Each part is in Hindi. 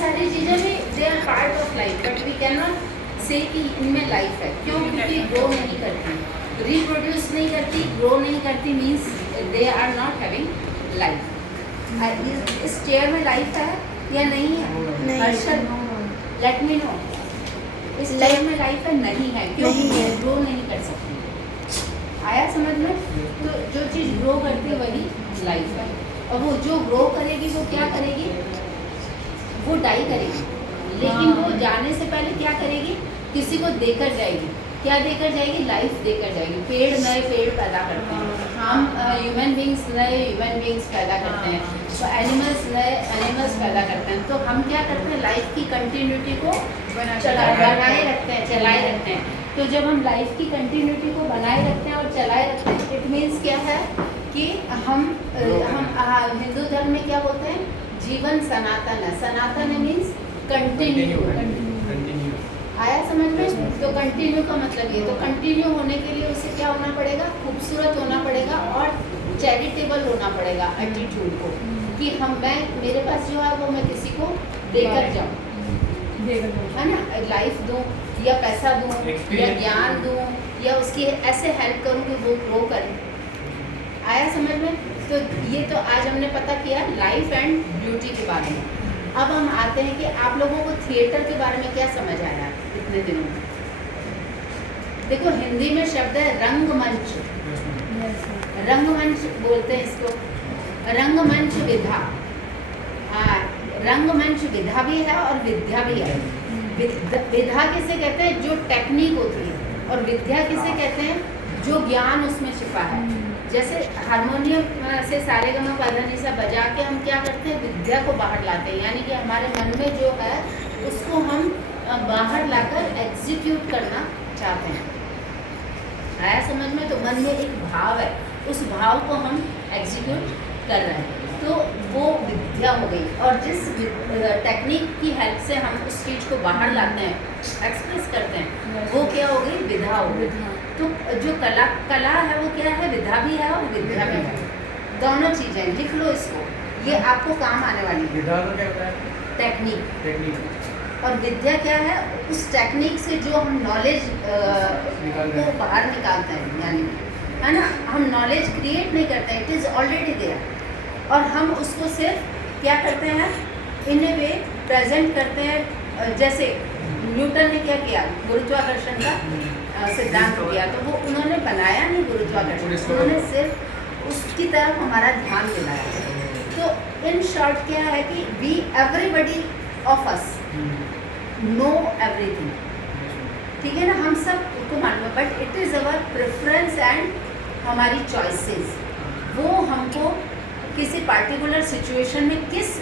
सारी चीज़ें भी they are part of life, but we can not say कि इनमें लाइफ है। क्यों? क्योंकि ग्रो नहीं करती, रिप्रोड्यूस नहीं करती, ग्रो नहीं करती, means they are not having life. इस चेयर में लाइफ है या नहीं है? हर्षद, लेट मी नो, इस चेयर में लाइफ है? नहीं है। क्यों? ग्रो नहीं कर सकती। आया समझ में? तो जो चीज़ ग्रो करती है वही लाइफ है, और वो जो ग्रो करेगी वो क्या करेगी? वो डाई करेगी, लेकिन वो जाने से पहले क्या करेगी? किसी को देकर जाएगी। क्या देकर जाएगी? लाइफ देकर जाएगी। पेड़ नए पेड़ पैदा करते हैं, हम ह्यूमन बींग्स नए ह्यूमन बींग्स पैदा करते हैं, तो एनिमल्स नए एनिमल्स पैदा करते हैं। तो हम क्या करते हैं? लाइफ की कंटिन्यूटी को बनाए रखते हैं, चलाए रखते हैं। तो जब हम लाइफ की कंटिन्यूटी को बनाए रखते हैं और चलाए रखते हैं, इट मीन्स क्या है कि हम हिंदू धर्म में क्या बोलते हैं? जीवन सनातन है। सनातन मीन्स कंटिन्यू। आया समझ में? तो कंटिन्यू का मतलब ये, तो कंटिन्यू होने के लिए उसे क्या होना पड़ेगा? खूबसूरत होना पड़ेगा और चैरिटेबल होना पड़ेगा एटीट्यूड को, कि मैं मेरे पास जो है वो मैं किसी को देकर जाऊँ, है ना? लाइफ दूँ या पैसा दूँ या ज्ञान दूँ या उसकी ऐसे हेल्प करूँ कि वो ग्रो करे। आया समझ में? तो ये तो आज हमने पता किया लाइफ एंड ब्यूटी के बारे में। अब हम आते हैं कि आप लोगों को थिएटर के बारे में क्या समझ आया इतने दिनों में? देखो, हिंदी में शब्द है रंगमंच। रंगमंच बोलते हैं इसको, रंगमंच विधा। रंगमंच विधा भी है और विद्या भी है। विधा किसे कहते हैं? जो टेक्निक होती है, और विद्या किसे कहते हैं? जो ज्ञान उसमें छिपा है। जैसे हारमोनियम से सारेगामा पाधानीसा बजा के हम क्या करते हैं? विद्या को बाहर लाते हैं, यानी कि हमारे मन में जो है उसको हम बाहर लाकर एग्जीक्यूट करना चाहते हैं। आया समझ में? तो मन में एक भाव है, उस भाव को हम एग्जीक्यूट कर रहे हैं, तो वो विद्या हो गई। और जिस टेक्निक की हेल्प से हम उस चीज़ को बाहर लाते हैं, एक्सप्रेस करते हैं, वो क्या हो गई? विधा हो गई। तो जो कला है वो क्या है? विधा भी है और विद्या भी है, दोनों चीज़ें। लिख लो इसको, ये आपको काम आने वाली है। विधा तो क्या होता है? टेक्निक। और विद्या क्या है? उस टेक्निक से जो हम नॉलेज को बाहर निकालते हैं, यानी, है ना? हम नॉलेज क्रिएट नहीं करते हैं, इट इज़ ऑलरेडी देयर, और हम उसको सिर्फ क्या करते हैं? इन ए वे प्रेजेंट करते हैं। जैसे न्यूटन ने क्या किया? गुरुत्वाकर्षण का सिद्धांत किया, तो वो उन्होंने बनाया नहीं गुरुत्वाकर्षण, उन्होंने सिर्फ उसकी तरफ हमारा ध्यान दिलाया। तो इन शॉर्ट क्या है कि we everybody of us know everything, ठीक है ना? हम सब को मालूम है, but it is our preference and हमारी चॉइसेस, वो हमको किसी पार्टिकुलर सिचुएशन में किस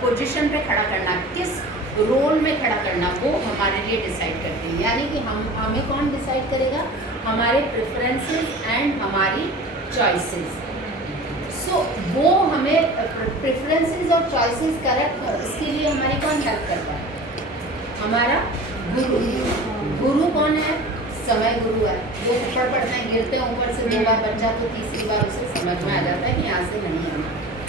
पोजीशन पे खड़ा करना, किस रोल में खड़ा करना, वो हमारे लिए डिसाइड करते हैं। यानी कि हमें कौन डिसाइड करेगा? हमारे प्रेफरेंसेस एंड हमारी चॉइसेस। सो वो हमें प्रेफरेंसेस और चॉइसेस करेक्ट, इसके लिए हमारी कौन हेल्प करता है? हमारा गुरु। गुरु कौन है? समय गुरु है। वो ऊपर पढ़ते हैं, गिरते हैं ऊपर से 2 बार बच्चा, तो तीसरी बार उसे समझ में आ जाता है कि यहाँ से नहीं है।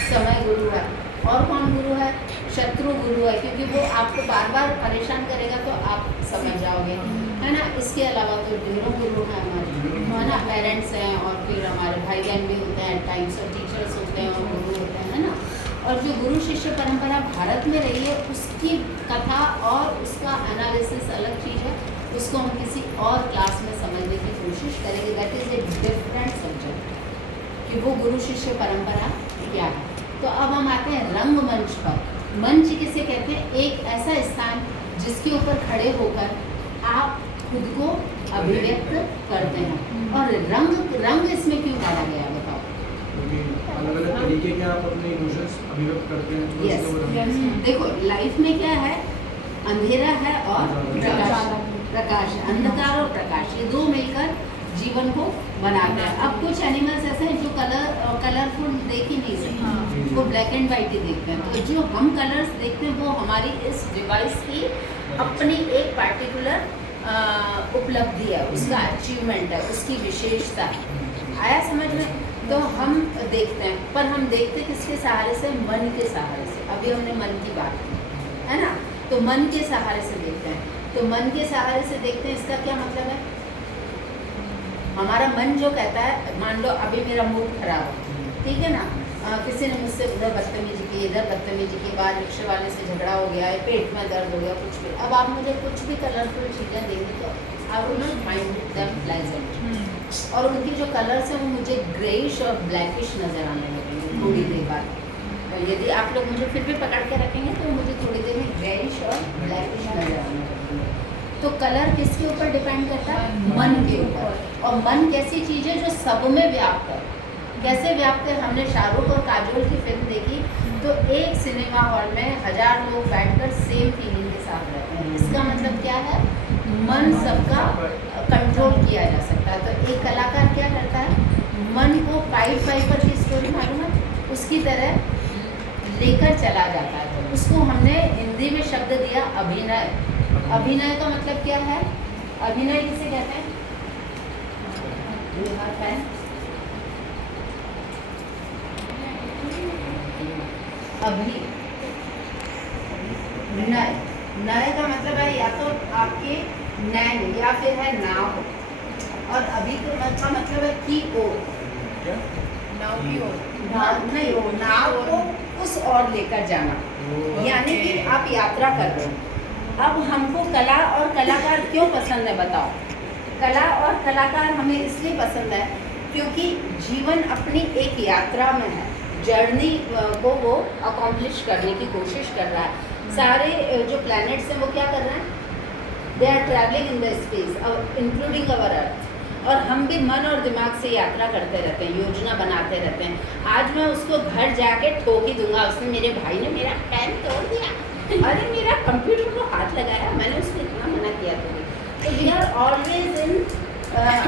समय गुरु है। और कौन गुरु है? शत्रु गुरु है, क्योंकि वो आपको बार बार परेशान करेगा तो आप समझ जाओगे, है ना? इसके अलावा तो ढेरों गुरु हैं हमारे, है ना? पेरेंट्स हैं, और फिर हमारे भाई बहन भी होते हैं टाइम्स, और टीचर्स होते हैं और गुरु होते हैं, है ना? और जो गुरु शिष्य परंपरा भारत में रही है, उसकी कथा और उसका एनालिसिस अलग चीज़ है, उसको हम किसी और क्लास में समझने की कोशिश करेंगे। That is a different subject, कि वो गुरु शिष्य परंपरा क्या है। तो अब हम आते हैं रंगमंच पर। मंच किसे कहते हैं? एक ऐसा स्थान जिसके ऊपर खड़े होकर आप खुद को अभिव्यक्त करते हैं। और रंग इसमें क्यों डाला गया, बताओ? अलग-अलग तरीके के आप अपने इमोशंस अभिव्यक्त करते हैं, तो yes. देखो, लाइफ में क्या है? अंधेरा है और प्रकाश। अंधकार और प्रकाश, ये दो मिलकर जीवन को बनाते हैं। अब कुछ एनिमल्स ऐसे हैं जो कलरफुल देख ही नहीं सकते, वो ब्लैक एंड वाइट ही देखते हैं। तो जो हम कलर्स देखते हैं वो हमारी इस डिवाइस की अपनी एक पार्टिकुलर उपलब्धि है, उसका अचीवमेंट है, उसकी विशेषता है। आया समझ में? तो हम देखते हैं, पर हम देखते किसके सहारे से? मन के सहारे से। अभी हमने मन की बात की, है ना? तो मन के सहारे से देखते हैं। तो मन के सहारे से देखते हैं, इसका क्या मतलब है? हमारा मन जो कहता है, मान लो अभी मेरा मूड खराब है, ठीक है ना, किसी ने मुझसे उधर बदतमीजी की, इधर बदतमीजी की, बाहर रिक्शे वाले से झगड़ा हो गया, पेट में दर्द हो गया, कुछ भी। अब आप मुझे कुछ भी कलरफुल चीज़ें देंगे तो I will not mind them pleasant, और उनकी जो कलर्स हैं वो मुझे ग्रेइश और ब्लैकिश नज़र आने लगेंगे थोड़ी देर बाद। और यदि आप लोग मुझे फिर भी पकड़ के रखेंगे तो मुझे थोड़ी देर में ग्रेइश और ब्लैकिश नज़र आने लगेंगे। तो कलर किसके ऊपर डिपेंड करता है? मन के ऊपर। और मन कैसी चीज़ है जो सब में व्याप्त है। कैसे व्याप्त है? हमने शाहरुख और काजोल की फिल्म देखी तो एक सिनेमा हॉल में 1000 लोग बैठकर सेम फीलिंग के साथ रहते हैं। इसका मतलब क्या है? मन सबका कंट्रोल किया जा सकता है। तो एक कलाकार क्या करता है? मन को पाइप वाइपर की स्टोरी मालूम है, उसकी तरह लेकर चला जाता है। तो उसको हमने हिंदी में शब्द दिया अभिनय। अभिनय का मतलब क्या है? अभिनय किसे कहते हैं? अभी नय, नय का मतलब है या तो आपके नैन या फिर है नाव, और अभी का मतलब है की ओर, नाव की ओर, नहीं हो, नाव को उस ओर लेकर जाना, यानी कि आप यात्रा कर रहे हो। अब हमको कला और कलाकार क्यों पसंद है बताओ? कला और कलाकार हमें इसलिए पसंद है क्योंकि जीवन अपनी एक यात्रा में है, जर्नी को वो अकॉम्प्लिश करने की कोशिश कर रहा है। सारे जो प्लैनेट्स हैं वो क्या कर रहे हैं? They are travelling in the space including our earth. और हम भी मन और दिमाग से यात्रा करते रहते हैं, योजना बनाते रहते हैं। आज मैं उसको घर जाके ठोक ही दूंगा, उसने, मेरे भाई ने मेरा पेन तोड़ दिया, अरे मेरा कंप्यूटर को हाथ लगाया, मैंने उसको इतना मना किया तो we are always in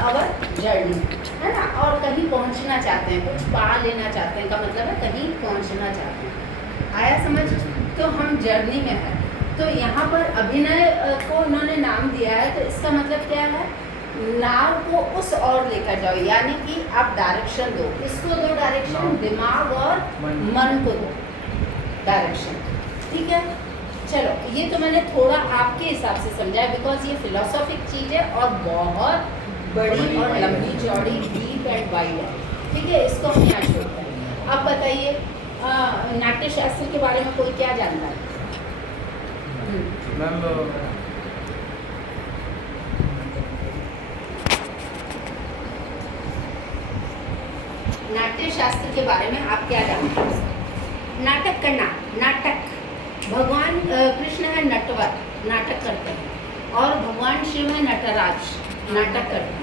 our journey, है ना। और कहीं पहुंचना चाहते हैं, कुछ पा लेना चाहते हैं, का मतलब है कहीं पहुंचना चाहते हैं। आया समझ? तो हम जर्नी में हैं। तो यहाँ पर अभिनय को उन्होंने नाम दिया है, तो इसका मतलब क्या है? नाव को उस ओर लेकर जाओ, यानी कि आप डायरेक्शन दो। इसको दो डायरेक्शन, दिमाग और मन को दो डायरेक्शन, ठीक है। चलो, ये तो मैंने थोड़ा आपके हिसाब से समझाया, बिकॉज ये फिलोसॉफिक चीज़ है और बहुत बड़ी और लंबी चौड़ी, डीप एंड वाइड है, ठीक है। इसको हम यहाँ छोड़ते हैं। अब बताइए, नाट्य शास्त्र के बारे में कोई क्या जानता है? मैम, नाट्य शास्त्र के बारे में आप क्या जानते हैं? नाटक करना, नाटक, भगवान कृष्ण है नटवर, नाटक करते हैं, और भगवान शिव है नटराज, नाटक करते हैं।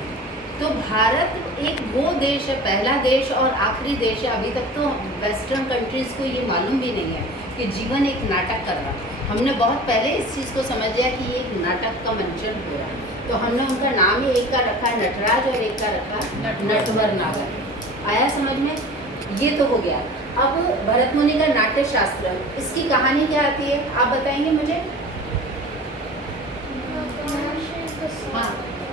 तो भारत एक वो देश है, पहला देश और आखिरी देश है, अभी तक तो वेस्टर्न कंट्रीज़ को ये मालूम भी नहीं है कि जीवन एक नाटक कर रहा है। हमने बहुत पहले इस चीज़ को समझ लिया कि ये एक नाटक का मंचन हो रहा है, तो हमने उनका नाम ही एक का रखा है नटराज और एक का रखा नटवर नागर। आया समझ में? ये तो हो गया। अब भरत मुनि का नाट्य शास्त्र, इसकी कहानी क्या आती है, आप बताएंगे मुझे? हाँ,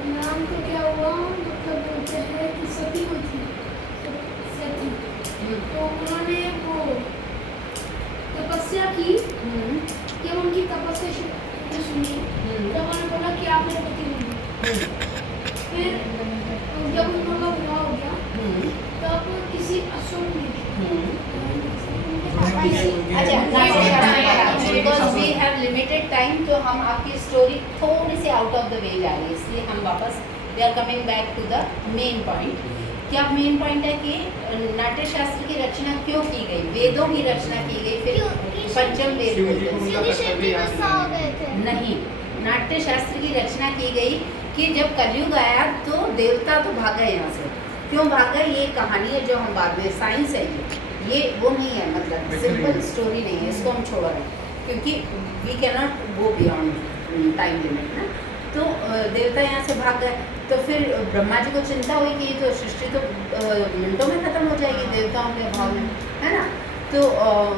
नाम तो क्या हुआ, मतलब बोलते हैं कि सती को थी, सती, तो उन्होंने वो तपस्या की कि उनकी तपस्या सुनी, तो उन्होंने बोला कि आप मेरे पति होंगे। फिर जब उनका विवाह हो गया तब किसी अशोक ने, अच्छा, because we have limited time, तो हम आपकी स्टोरी थोड़ी सी आउट ऑफ द वे जा रही है, इसलिए हम वापस we are coming back to the main point. क्या मेन पॉइंट है कि नाट्य शास्त्र की रचना क्यों की गई? वेदों की रचना की गई, फिर पंचम वेद नहीं, नाट्य शास्त्र की रचना की गई कि जब कलयुग आया तो देवता तो भाग गए यहाँ से। क्यों भाग गए? ये कहानी है जो हम बाद में, साइंस है ये वो नहीं है, मतलब सिंपल स्टोरी नहीं है, इसको हम छोड़ रहे हैं क्योंकि we can not go beyond time limit ना। तो देवता यहाँ से भाग गए, तो फिर ब्रह्मा जी को चिंता हुई कि ये तो सृष्टि तो मिनटों में ख़त्म हो जाएगी देवताओं के अभाव में, है ना। तो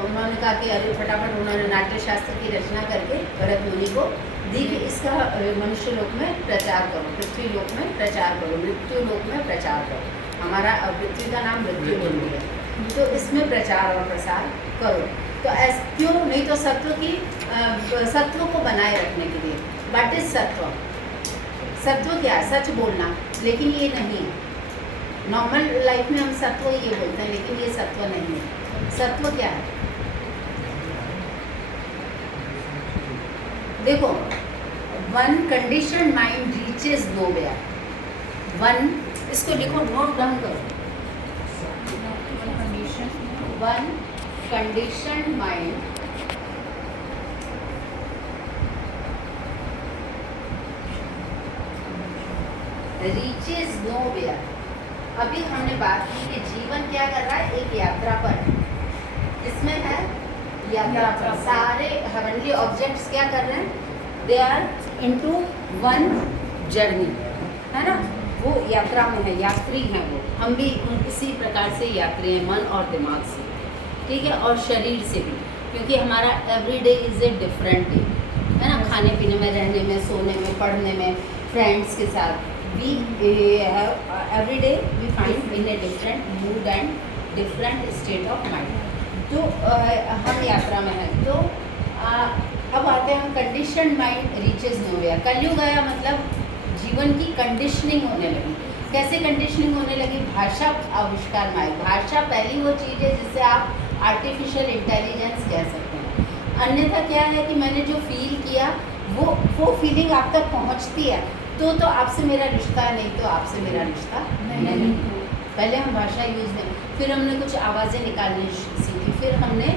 उन्होंने कहा कि अरे फटाफट उन्होंने नाट्य शास्त्र की रचना करके भरत मुनि को दी कि इसका मनुष्य लोक में प्रचार करो, पृथ्वी लोक में प्रचार करो, मृत्यु लोक में प्रचार करो। हमारा पृथ्वी का नाम मृत्यु लोक है, तो इसमें प्रचार और प्रसार करो। तो क्यों नहीं, तो सत्व को बनाए रखने के लिए। व्हाट इज सत्व? सत्व क्या है? सच बोलना, लेकिन ये नहीं है। नॉर्मल लाइफ में हम सत्व ये बोलते हैं, लेकिन ये सत्व नहीं है। सत्व क्या है? देखो, one condition mind reaches nowhere. One, इसको लिखो, नोट डाउन करो। One condition mind reaches nowhere. अभी हमने बात की कि जीवन क्या कर रहा है? एक यात्रा पर है। इसमें है यात्रा पर। सारे हेवनली ऑब्जेक्ट्स क्या कर रहे हैं? They are into one journey, है ना? वो यात्रा में है, यात्री हैं वो। हम भी इसी प्रकार से यात्री हैं, मन और दिमाग से, ठीक है, और शरीर से भी, क्योंकि हमारा every day is a different day, है ना? खाने पीने में, रहने में, सोने में, पढ़ने में, फ्रेंड्स के साथ। We have every day we find in a different mood and different state of mind. तो हम यात्रा में हैं। तो अब आते हैं हम, कंडीशन माइंड रीचेज नोवेयर। कलयुग आया मतलब जीवन की कंडीशनिंग होने लगी। कैसे कंडीशनिंग होने लगी? भाषा आविष्कार में आई। भाषा पहली वो चीज़ है जिससे आप आर्टिफिशियल इंटेलिजेंस कह सकते हैं। अन्यथा क्या है कि मैंने जो फील किया वो फीलिंग आप तक पहुंचती है, तो आपसे मेरा रिश्ता है, नहीं तो आपसे मेरा रिश्ता नहीं। पहले हम भाषा यूज़ में, फिर हमने कुछ आवाज़ें निकालनी सीखी, फिर हमने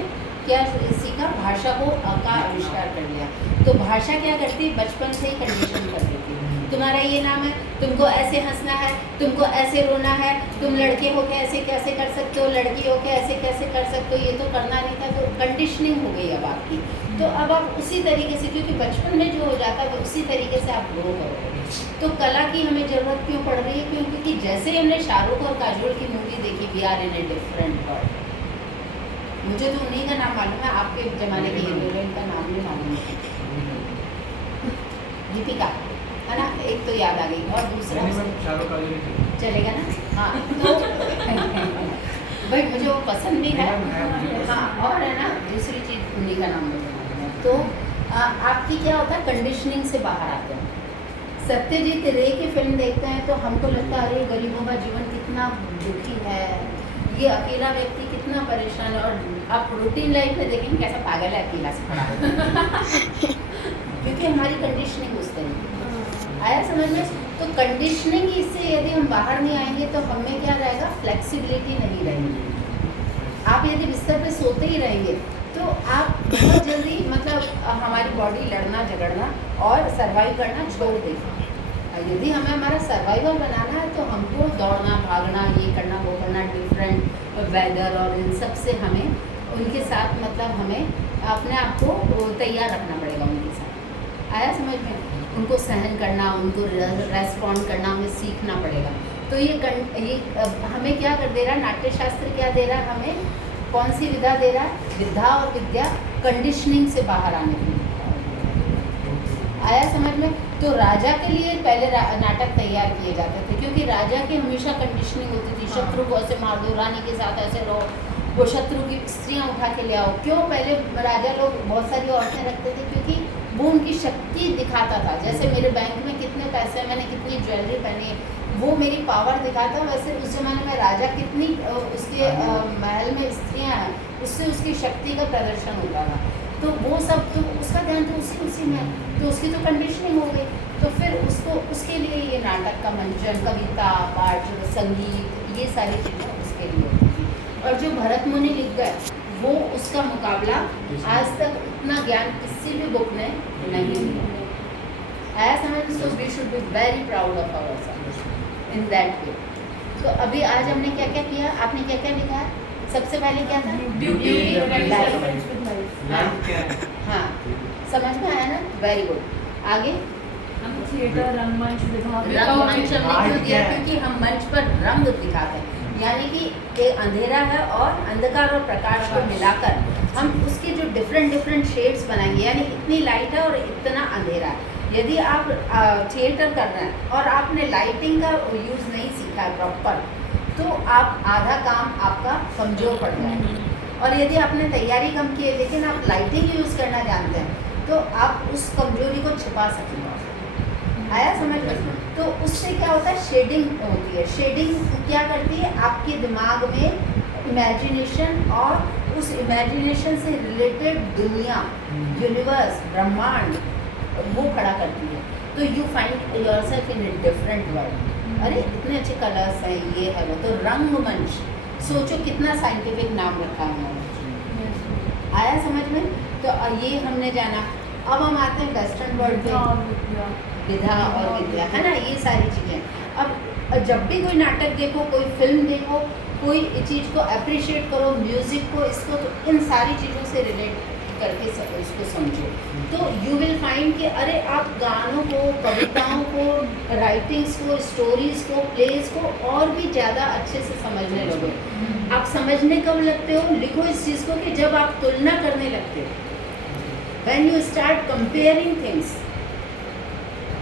क्या सीखा? भाषा का आविष्कार कर लिया। तो भाषा क्या करती है? बचपन से ही कंडीशन कर देती है। तुम्हारा ये नाम है, तुमको ऐसे हंसना है, तुमको ऐसे रोना है, तुम लड़के हो के ऐसे कैसे कर सकते हो, लड़की हो के ऐसे कैसे कर सकते हो, ये तो करना नहीं था। तो कंडीशनिंग हो गई अब आपकी। तो अब आप उसी तरीके से, क्योंकि बचपन में जो हो जाता है उसी तरीके से आप ग्रो करोगे। तो कला की हमें ज़रूरत क्यों पड़ रही है? क्योंकि जैसे ही हमने शाहरुख और काजोल की मूवी देखी, we are in a different world. मुझे तो उन्हीं का नाम मालूम है, आपके ज़माने की हीरोइन का नाम नहीं मालूम है। दीपिका, है ना? एक तो याद आ गई, और दूसरा चलेगा ना? हाँ, तो भाई मुझे वो पसंद भी है। हाँ, और है ना, दूसरी चीज़ उन्हीं का नाम मुझे मालूम है। तो आपकी क्या होता है? कंडीशनिंग से बाहर आते हैं। सत्यजीत रे की फिल्म देखते हैं तो हमको लगता है अरे गरीबों का जीवन कितना दुखी है, ये अकेला व्यक्ति कितना परेशान है। और आप रूटीन लाइफ में देखेंगे कैसा पागल है, अकेला से खड़ा क्योंकि हमारी कंडीशनिंग उस तरीके आया समझ में। तो कंडीशनिंग इससे यदि हम बाहर नहीं आएंगे तो हमें क्या रहेगा? फ्लेक्सिबिलिटी नहीं रहेगी। आप यदि बिस्तर पे सोते ही रहेंगे तो आप बहुत जल्दी, मतलब हमारी बॉडी लड़ना झगड़ना और सर्वाइव करना छोड़ देगी। यदि हमें हमारा सर्वाइवल बनाना है तो हमको दौड़ना, भागना, ये करना, वो करना, डिफरेंट वेदर और इन सब से हमें उनके साथ, मतलब हमें अपने आप को तैयार रखना पड़ेगा उनके साथ। आया समझ में? उनको सहन करना, उनको रेस्पॉन्ड करना हमें सीखना पड़ेगा। तो ये हमें क्या कर दे रहा है? नाट्यशास्त्र क्या दे रहा है हमें? कौन सी विधा दे रहा है? विधा और विद्या कंडीशनिंग से बाहर आने के लिए। आया समझ में? तो राजा के लिए पहले नाटक तैयार किए जाते थे, क्योंकि राजा की हमेशा कंडीशनिंग होती थी। शत्रु को ऐसे मार दो, रानी के साथ ऐसे रहो, वो शत्रु की स्त्रियाँ उठा के ले आओ। क्यों? पहले राजा लोग बहुत सारी औरतें रखते थे क्योंकि वो उनकी शक्ति दिखाता था। जैसे मेरे बैंक में कितने पैसे हैं, मैंने कितनी ज्वेलरी पहनी है, वो मेरी पावर दिखाता। वैसे उस ज़माने में राजा कितनी उसके महल में स्त्रियाँ हैं, उससे उसकी शक्ति का प्रदर्शन होता था। तो वो सब, तो उसका ध्यान तो उसी में, तो उसकी तो कंडीशनिंग हो गई। तो फिर उसके लिए ये नाटक का मंचन, कविता, पाठ, संगीत, ये सारी चीज़ें उसके लिए होती थी। और जो भरत मुनि लिख गए वो उसका मुकाबला आज तक उतना ज्ञान किसी भी बुक में नहीं मिला। आया समझ? So we should be very proud of ourself in that way. तो अभी आज हमने क्या क्या किया? आपने क्या क्या लिखा है? सबसे पहले क्या था? ब्यूटी हाँ, समझ में आया ना? Very good. आगे थिएटर, रंगमंच, रंगमंच हमने क्यों दिया? क्योंकि हम मंच पर रंग दिखाते हैं, यानी कि एक अंधेरा है और अंधकार और प्रकाश को मिलाकर हम उसके जो डिफरेंट शेड्स बनाएंगे, यानी इतनी लाइट है और इतना अंधेरा है। यदि आप थिएटर कर रहे हैं और आपने लाइटिंग का यूज़ नहीं सीखा है प्रॉपर, तो आप आधा काम आपका कमज़ोर पड़ जाएगा। और यदि आपने तैयारी कम की है लेकिन आप लाइटिंग यूज़ करना जानते हैं तो आप उस कमजोरी को छिपा सकेंगे। आया समझ में? तो उससे क्या होता है, शेडिंग होती है। शेडिंग क्या करती है, आपके दिमाग में इमेजिनेशन और उस इमेजिनेशन से रिलेटेड दुनिया, यूनिवर्स, ब्रह्मांड वो खड़ा करती है। तो you find yourself in a different world. अरे इतने अच्छे कलर्स हैं, ये है वो। तो रंगमंच, सोचो कितना साइंटिफिक नाम रखा है उन्होंने। आया समझ में? तो ये हमने जाना। अब हम आते हैं वेस्टर्न वर्ल्ड पे, विधा और विद्या, है ना, ये सारी चीज़ें। अब जब भी कोई नाटक देखो, कोई फिल्म देखो, कोई चीज़ को अप्रिशिएट करो, म्यूज़िक को, इसको, तो इन सारी चीज़ों से रिलेट करके इसको समझो। तो यू विल फाइंड कि अरे आप गानों को, कविताओं को, राइटिंग्स को, स्टोरीज़ को, प्लेस को और भी ज़्यादा अच्छे से समझने लगो। आप समझने कब लगते हो, लिखो इस चीज़ को, कि जब आप तुलना करने लगते हो, when you start comparing things,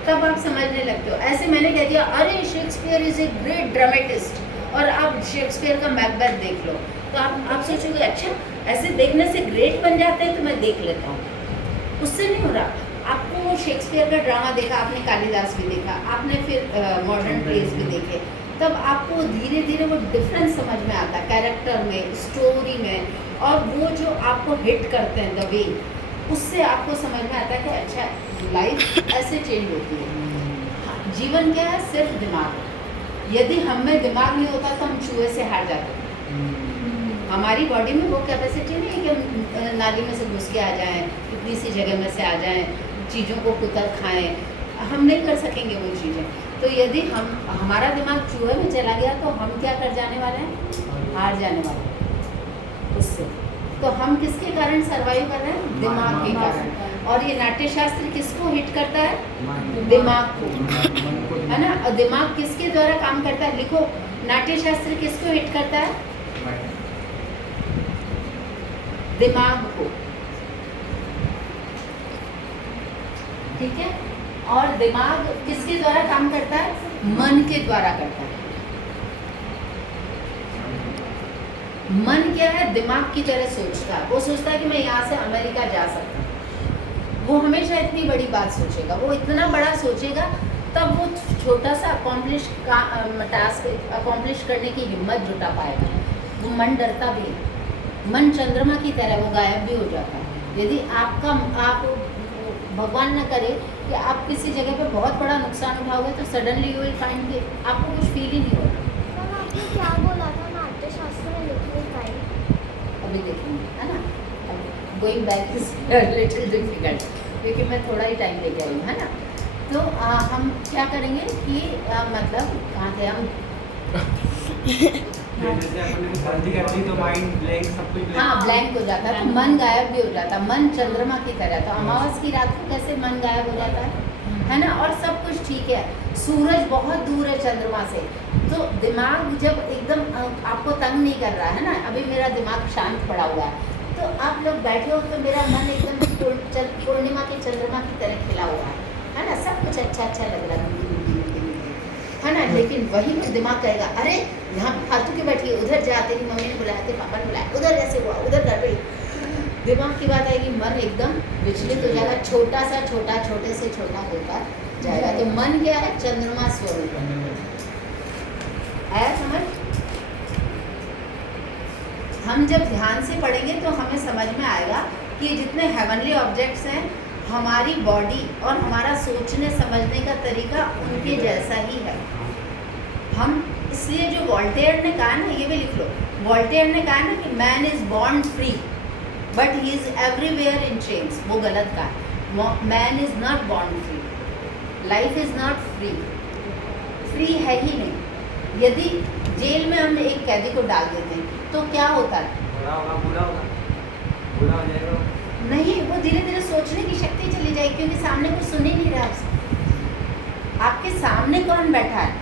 तब आप समझने लगते हो। ऐसे मैंने कह दिया अरे Shakespeare is a great dramatist, और आप शेक्सपियर का मैकबेथ देख लो, तो आप सोचोगे अच्छा ऐसे देखने से ग्रेट बन जाते हैं, तो मैं देख लेता हूँ। उससे नहीं हो रहा। आपको शेक्सपियर का ड्रामा देखा, आपने कालिदास भी देखा, आपने फिर मॉडर्न प्लेस भी देखे, तब आपको धीरे धीरे वो डिफरेंस समझ में आता है, कैरेक्टर में, स्टोरी में, और वो जो आपको हिट करते हैं द वे, उससे आपको समझ में आता है कि अच्छा लाइफ ऐसे चेंज होती है। जीवन क्या है, सिर्फ दिमाग। यदि हम में दिमाग नहीं होता तो हम चूहे से हार जाते। हमारी बॉडी में वो कैपेसिटी नहीं है कि हम नाली में से घुस के आ जाएं, इतनी सी जगह में से आ जाएं, चीज़ों को कुतर खाएं, हम नहीं कर सकेंगे वो चीज़ें। तो यदि हमारा दिमाग चूहे में चला गया तो हम क्या कर जाने वाले हैं, हार जाने वाले हैं उससे। तो हम किसके कारण सर्वाइव कर रहे हैं, दिमाग के कारण। और ये नाट्यशास्त्र किसको हिट करता है, दिमाग को, है ना। और दिमाग किसके द्वारा काम करता है, लिखो, नाट्यशास्त्र किसको हिट करता है, दिमाग को, ठीक है। और दिमाग किसके द्वारा काम करता है, मन के द्वारा करता है। मन क्या है, दिमाग की तरह सोचता है। वो सोचता है कि मैं यहाँ से अमेरिका जा सकता हूँ। वो हमेशा इतनी बड़ी बात सोचेगा, वो इतना बड़ा सोचेगा, तब वो छोटा सा टास्क अकॉम्प्लिश करने की हिम्मत जुटा पाएगा। वो मन डरता भी है, मन चंद्रमा की तरह वो गायब भी हो जाता है। यदि आप भगवान न करे कि आप किसी जगह पे बहुत बड़ा नुकसान उठाओगे, तो सडनली यू विल फाइंड कि आपको कुछ फील ही नहीं होगा। आपने क्या बोला था, नाट्यशास्त्र में लिखने का ही? अभी देखेंगे, है ना। अब going back is little difficult, क्योंकि मैं थोड़ा ही टाइम लेके आई हूँ, है ना। तो हम क्या करेंगे कि मतलब कहाँ थे हम, जैसे अपने शादी करती तो माइंड ब्लैंक, सब कुछ हाँ ब्लैंक हो जाता है, तो मन गायब भी हो जाता है। मन चंद्रमा की तरह, तो अमावस की रात को कैसे मन गायब हो जाता है ना। और सब कुछ ठीक है, सूरज बहुत दूर है चंद्रमा से, तो दिमाग जब एकदम आपको तंग नहीं कर रहा है ना, अभी मेरा दिमाग शांत पड़ा हुआ है, तो आप लोग बैठे हो तो मेरा मन एकदम पूर्णिमा के चंद्रमा की तरह खिला हुआ है ना। सब कुछ अच्छा अच्छा लग रहा है ना। लेकिन वही में दिमाग कहेगा अरे यहाँ फालतू की बैठी है, उधर जा, तेरी मम्मी ने बुलाया, तेरे पापा ने बुलाया, उधर ऐसे हुआ, उधर गड़बड़ी। दिमाग की बात आएगी, मन एकदम विचलित हो जाएगा, छोटे से छोटा होता जाएगा। तो मन क्या है, चंद्रमा स्वरूप है। आया समझ? हम जब ध्यान से पढ़ेंगे तो हमें समझ में आएगा कि जितने हेवनली ऑब्जेक्ट्स हैं, हमारी बॉडी और हमारा सोचने समझने का तरीका उनके जैसा ही है। हम इसलिए जो वोल्टेयर ने कहा ना, ये भी लिख लो, वोल्टेयर ने कहा ना कि man is born free but he is everywhere in chains, वो गलत कहा। Man is not born free, life is not free, free है ही नहीं। यदि जेल में हम एक कैदी को डाल देते हैं तो क्या होता है, बुरा हो जाएगा। नहीं, वो धीरे धीरे सोचने की शक्ति चली जाएगी, क्योंकि सामने कोई सुन ही नहीं रहा आपसे। आपके सामने कौन बैठा है,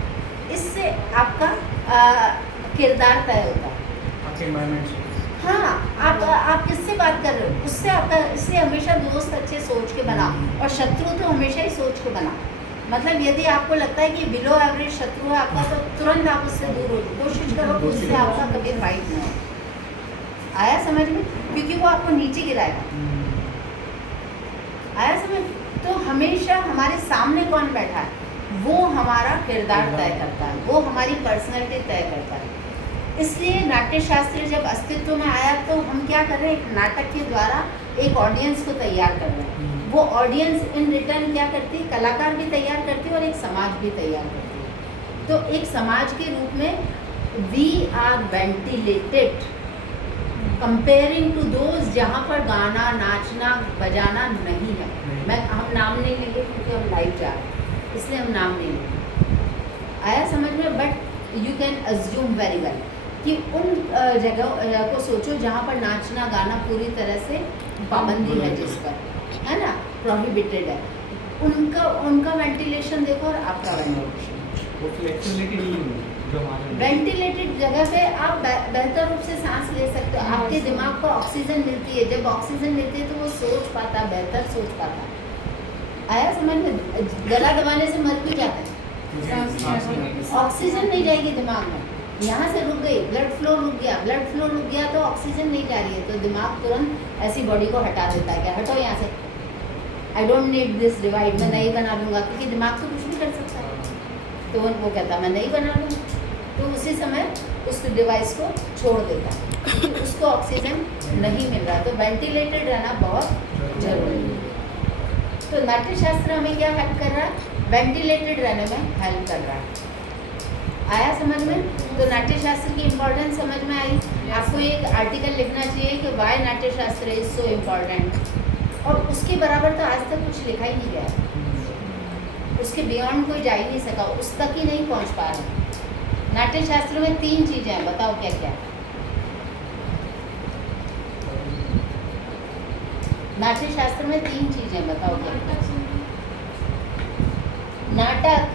इससे आपका किरदार तय होता है। आपके एनवायरनमेंट से, हाँ, आप किससे बात कर रहे हो, उससे आपका, इससे हमेशा दोस्त अच्छे सोच के बना, और शत्रु तो हमेशा ही सोच के बना। मतलब यदि आपको लगता है कि बिलो एवरेज शत्रु है आपका, तो तुरंत आप उससे दूर हो, कोशिश करो कि उससे आपका कभी फाइट ना हो। आया समझ में? क्योंकि वो आपको नीचे गिराएगा। आया समझ? तो हमेशा हमारे सामने कौन बैठा है वो हमारा किरदार तय करता है, वो हमारी पर्सनैलिटी तय करता है। इसलिए नाट्य शास्त्र जब अस्तित्व में आया तो हम क्या कर रहे हैं, एक नाटक के द्वारा एक ऑडियंस को तैयार कर रहे हैं। वो ऑडियंस इन रिटर्न क्या करती है, कलाकार भी तैयार करती है और एक समाज भी तैयार करती है। तो एक समाज के रूप में we are ventilated comparing to those जहाँ पर गाना नाचना बजाना नहीं है। हम नाम नहीं लेंगे क्योंकि हम लाइव जा रहे हैं, इसलिए हम नाम नहीं लेंगे। आया समझ में? But you can assume very well कि उन जगह को सोचो जहाँ पर नाचना गाना पूरी तरह से पाबंदी है, जिस पर है ना प्रोहिबिटेड है, उनका वेंटिलेशन देखो और आपका वेंटिलेशन। वो फ्लेक्सिबिलिटी नहीं है जो हमारे वेंटिलेटेड जगह पे आप बेहतर रूप से सांस ले सकते हो, आपके दिमाग को ऑक्सीजन मिलती है। जब ऑक्सीजन मिलती है तो वो सोच पाता, बेहतर सोच पाता। आया समझ में? गला दबाने से मर भी जाता है, ऑक्सीजन नहीं जाएगी दिमाग में, यहाँ से रुक गई, ब्लड फ्लो रुक गया, ब्लड फ्लो रुक गया तो ऑक्सीजन नहीं जा रही है, तो दिमाग तुरंत ऐसी बॉडी को हटा देता है, क्या हटो यहाँ से, I don't need this divide, मैं नहीं बना लूँगा, क्योंकि दिमाग तो कुछ भी कर सकता है। तो वो कहता मैं नहीं बना लूँगा, तो उसी समय उस डिवाइस को छोड़ देता है क्योंकि उसको ऑक्सीजन नहीं मिल रहा। तो वेंटिलेटेड रहना बहुत जरूरी है। तो नाट्य शास्त्र हमें क्या हेल्प कर रहा है, वेंटिलेटेड रहने में हेल्प कर रहा है। आया समझ में? तो नाट्य शास्त्र की इम्पोर्टेंस समझ में आई। आपको एक आर्टिकल लिखना चाहिए कि वाई नाट्य शास्त्र इज सो इम्पोर्टेंट, और उसके बराबर तो आज तक कुछ लिखा ही नहीं गया है, उसके बियॉन्ड कोई जा ही नहीं सका, उस तक ही नहीं पहुंच पा रहे। नाट्य शास्त्र में 3 चीज़ें हैं, बताओ क्या क्या? नाट्य शास्त्र में 3 चीज़ें बताओ क्या? नाटक,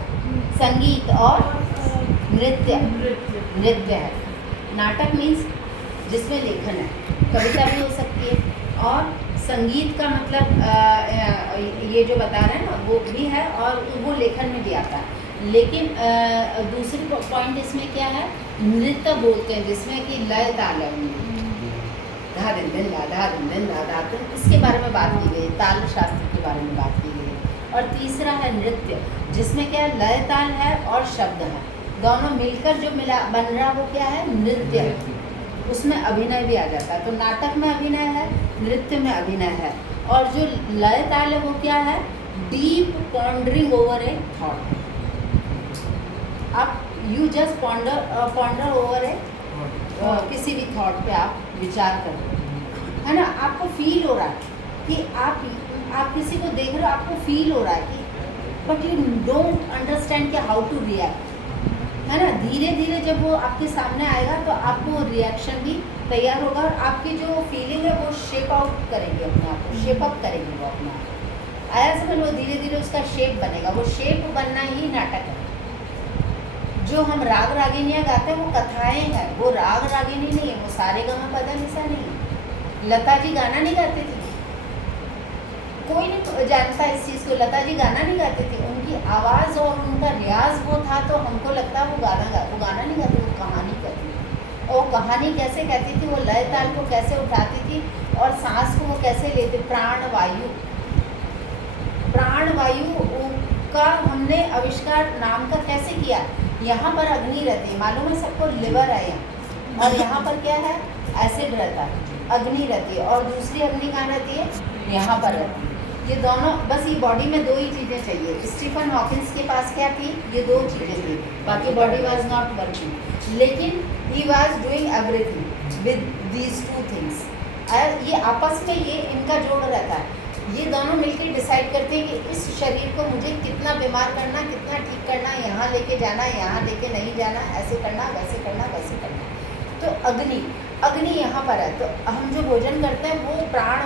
संगीत और नृत्य। नृत्य है। नाटक मीन्स जिसमें लेखन है, कविता भी हो सकती है, और संगीत का मतलब ये जो बता रहे हैं ना वो भी है, और वो लेखन में भी आता है। लेकिन दूसरी पॉइंट इसमें क्या है, नृत्य बोलते हैं जिसमें कि लय ताल है, धा दिन दिन धा धा दिन दिन धा धा, इसके बारे में बात की गई, ताल शास्त्र के बारे में बात की गई। और तीसरा है नृत्य, जिसमें क्या है, लय ताल है और शब्द है, दोनों मिलकर जो मिला बन रहा वो क्या है, नृत्य है। उसमें अभिनय भी आ जाता है। तो नाटक में अभिनय है, नृत्य में अभिनय है, और जो लय ताल है वो क्या है, डीप पॉन्डरिंग ओवर ए थॉट। आप यू जस्ट पॉन्डर ओवर ए किसी भी थॉट पे आप विचार कर रहे हो, है ना, आपको फील हो रहा है कि आप किसी को देख रहे हो, आपको फील हो रहा है कि, बट यू डोंट अंडरस्टैंड कि हाउ टू रिएक्ट, है ना। धीरे धीरे जब वो आपके सामने आएगा तो आपको रिएक्शन भी तैयार होगा, और आपकी जो फीलिंग है वो शेप आउट करेंगे अपने आप को, शेप अप करेंगे वो अपने आप को। आया समझ? वो धीरे धीरे उसका शेप बनेगा, वो शेप बनना ही नाटक है। जो हम राग रागिनियाँ गाते हैं वो कथाएं हैं, वो राग रागिनी नहीं है, वो सारे गामा पदा निसा नहीं है। लता जी गाना नहीं गाती थी, कोई नहीं जानता इस चीज़ को, लता जी गाना नहीं गाती थी, उनकी आवाज़ और उनका रियाज वो था, तो हमको लगता है वो गाना नहीं गाती, वो कहानी कहती थी। और कहानी कैसे कहती थी, वो लय ताल को कैसे उठाती थी और सांस को वो कैसे लेती, प्राण वायु का हमने आविष्कार नाम का कैसे किया। यहाँ पर अग्नि रहती है, मालूम है सबको, लिवर है यहाँ, और यहाँ पर क्या है, एसिड रहता है, अग्नि रहती है, और दूसरी अग्नि कहाँ रहती है, यहाँ पर रहती है। ये दोनों, बस ये बॉडी में 2 ही चीज़ें चाहिए। स्टीफन हॉकिंस के पास क्या थी, ये 2 चीज़ें थी, बाकी बॉडी वाज नॉट वर्किंग, लेकिन he was doing everything with these 2 things. ये आपस में ये इनका जोड़ रहता है, ये दोनों मिलकर डिसाइड करते हैं कि इस शरीर को मुझे कितना बीमार करना, कितना ठीक करना, यहाँ लेके जाना, यहाँ लेके नहीं जाना, ऐसे करना, वैसे करना, वैसे करना। तो अग्नि यहाँ पर है, तो हम जो भोजन करते हैं वो प्राण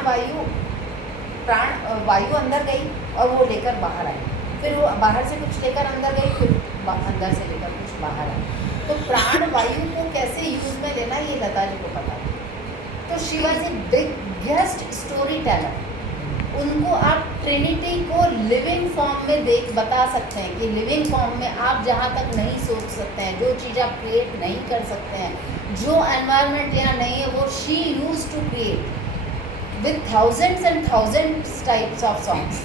वायु अंदर गई और वो लेकर बाहर आई, फिर वो बाहर से कुछ लेकर अंदर गई, फिर अंदर से लेकर कुछ बाहर आई। तो प्राण वायु को कैसे यूज में लेना ये लता जी को पता है। तो she was a biggest story teller, उनको आप ट्रिनिटी को लिविंग फॉर्म में बता सकते हैं कि लिविंग फॉर्म में आप जहाँ तक नहीं सोच सकते हैं, जो चीज़ आप क्रिएट नहीं कर सकते हैं, जो एनवायरनमेंट यहाँ नहीं है, वो she use to create with thousands and thousands types of songs.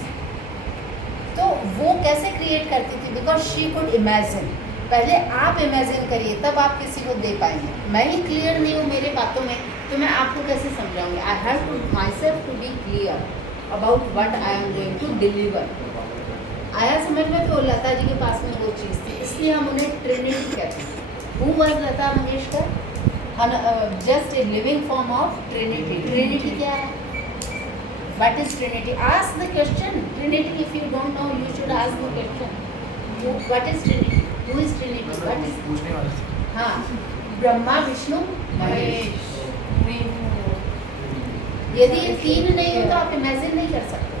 तो वो कैसे क्रिएट करती थी? Because she could imagine. पहले आप इमेजिन करिए, तब आप किसी को दे पाएंगे। मैं ही क्लियर नहीं हूँ मेरे बातों में, तो मैं आपको कैसे समझाऊंगी? I have to myself to be clear about what I am going to deliver. आया समझ में? तो लता जी के पास में वो चीज़ थी, इसलिए हम उन्हें ट्रिनिटी कहते हैं। Who was Lata Mangeshkar? Just a living form of Trinity. Trinity क्या है? What is Trinity? Ask the question. Trinity, if you don't know, you should ask the question. What is Trinity? Who is Trinity? What is? पूछने वाले थे। हाँ, ब्रह्मा विष्णु महेश। यदि ये तीन नहीं हो तो आप इमेजिन नहीं कर सकते।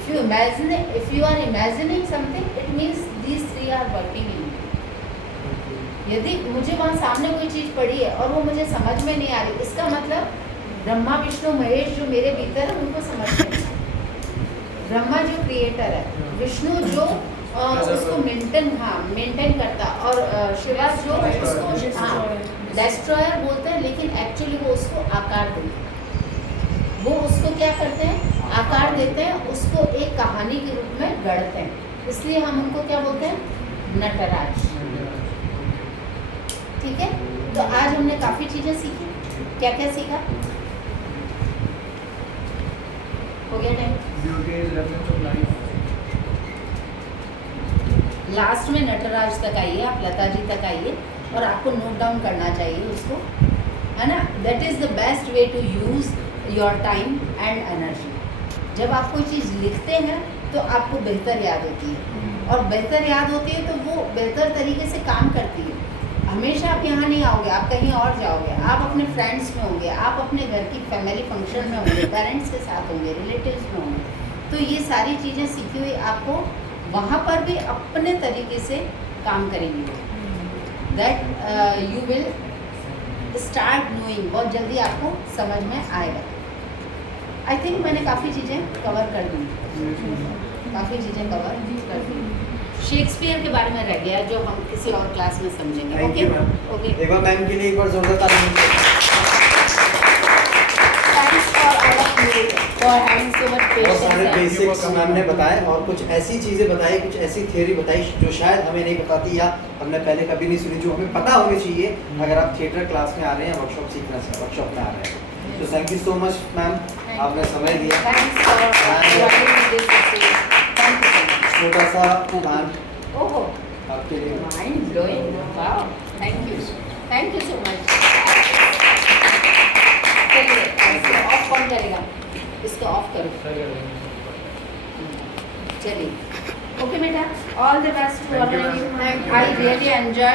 If you are imagining something, it means these three are working in you. यदि मुझे वहाँ सामने कोई चीज़ पड़ी है और वो मुझे समझ में नहीं आ रही, इसका मतलब ब्रह्मा विष्णु महेश जो मेरे भीतर है उनको समझ में नहीं। ब्रह्मा जो क्रिएटर है, विष्णु जो उसको मेंटेन करता, और शिवा जो उसको डिस्ट्रॉयर बोलते हैं, लेकिन एक्चुअली वो उसको आकार देते हैं। वो उसको क्या करते हैं? आकार देते हैं, उसको एक कहानी के रूप में गढ़ते हैं। इसलिए हम उनको क्या बोलते हैं? नटराज। ठीक है, तो आज हमने काफ़ी चीज़ें सीखी। क्या क्या सीखा? हो गया time? Beauty is reference of life. Last में नटराज तक आइए, आप लता जी तक आइए, और आपको नोट डाउन करना चाहिए उसको, है ना? That is the best way to use your time and energy. जब आप कोई चीज़ लिखते हैं तो आपको बेहतर याद होती है, और बेहतर याद होती है तो वो बेहतर तरीके से काम करती है। हमेशा आप यहाँ नहीं आओगे, आप कहीं और जाओगे, आप अपने फ्रेंड्स में होंगे, आप अपने घर की फैमिली फंक्शन में होंगे, पेरेंट्स के साथ होंगे, रिलेटिव्स में होंगे। तो ये सारी चीज़ें सीखी हुई आपको वहाँ पर भी अपने तरीके से काम करेंगी। That you will start knowing, बहुत जल्दी आपको समझ में आएगा। आई थिंक मैंने काफ़ी चीज़ें कवर कर दी, काफ़ी चीज़ें कवर कर दी। शेक्सपियर के बारे में रह गया, जो हम किसी और क्लास में समझेंगे। Thank okay you, ma'am. Okay, एक और टाइम के लिए एक बार जोरदार ताली। Thanks for all of you for having so much बहुत सारे पेशेंस। बेसिक्स मैम ने बताए, और कुछ ऐसी चीज़ें बताई, कुछ ऐसी थ्योरी बताई जो शायद हमें नहीं बताती, या हमने पहले कभी नहीं सुनी, जो हमें पता होनी चाहिए अगर आप थिएटर क्लास में आ रहे हैं, वर्कशॉप सीखना चाहिए, वर्कशॉप में आ रहे हैं। तो thank you so much ma'am, आपने समय दिया। Thanks for providing me this experience. Thank you so much. छोटा सा प्लान ओहो, आपके लिए। mind blowing. Wow, thank you so much. चलिए, इसको ऑफ कौन करेगा? इसको ऑफ करो। चलिए, ओके बेटा, all the best to all of you. I really enjoy